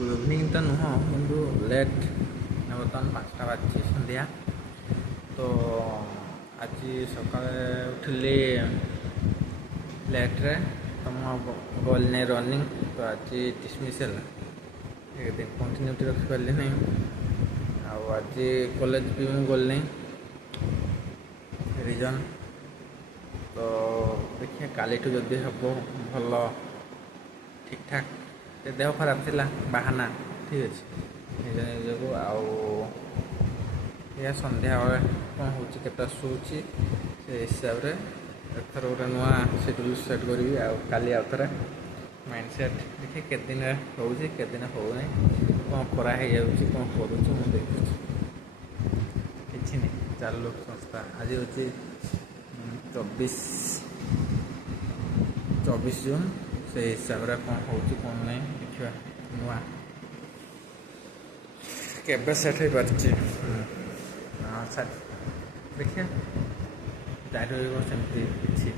Evening ତ ନୁହଁ କିନ୍ତୁ ଲେଟ୍ ବର୍ତ୍ତମାନ 5ଟା ବାଜିଛି ସନ୍ଧ୍ୟା। ତ ଆଜି ସକାଳେ ଉଠିଲି ଲେଟ୍ରେ, ତ ମୁଁ ଗଲିନି ରନିଂ। ତ ଆଜି ଡିସମିସ୍ ହେଲା, ଏକଦିନ କଣ୍ଟିନ୍ୟୁଟି ରଖିପାରିଲି ନାହିଁ। ଆଉ ଆଜି କଲେଜ ବି ମୁଁ ଗଲିନି, ରିଜନ୍ ତ ଦେଖିବା କାଲିଠୁ ଯଦି ହେବ ଭଲ ଠିକ୍ ଠାକ୍। ଦେହ ଖରାପ ଥିଲା, ବାହାନା, ଠିକ୍ ଅଛି ନିଜ ନିଜକୁ। ଆଉ ଏହା ସନ୍ଧ୍ୟାବେଳେ କ'ଣ ହେଉଛି, କେତେ ଶୋଉଛି, ସେ ହିସାବରେ ଏଥର ଗୋଟେ ନୂଆ ସେଡ୍ୟୁଲ୍ ସେଟ୍ କରିବି। ଆଉ କାଲି ଆଉ ଥରେ ମାଇଣ୍ଡ ସେଟ୍ ଦେଖି କେତେ ଦିନ ହେଉଛି କେତେ ଦିନ ହେଉନାହିଁ, କ'ଣ ଖରା ହେଇଯାଉଛି, କ'ଣ କରୁଛି ମୁଁ ଦେଖୁଛି। କିଛି ନାହିଁ, ଚାଲୁ ସଂସ୍ଥା। ଆଜି ହେଉଛି 24 ଜୁନ୍। ସେଇ ହିସାବରେ କ'ଣ ହେଉଛି କ'ଣ ନାହିଁ ଦେଖିବା। ନୂଆ କେବେ ସେଟ୍ ହେଇପାରିଛି ଦେଖିବା, ଜାରି ରହିବ ସେମିତି କିଛି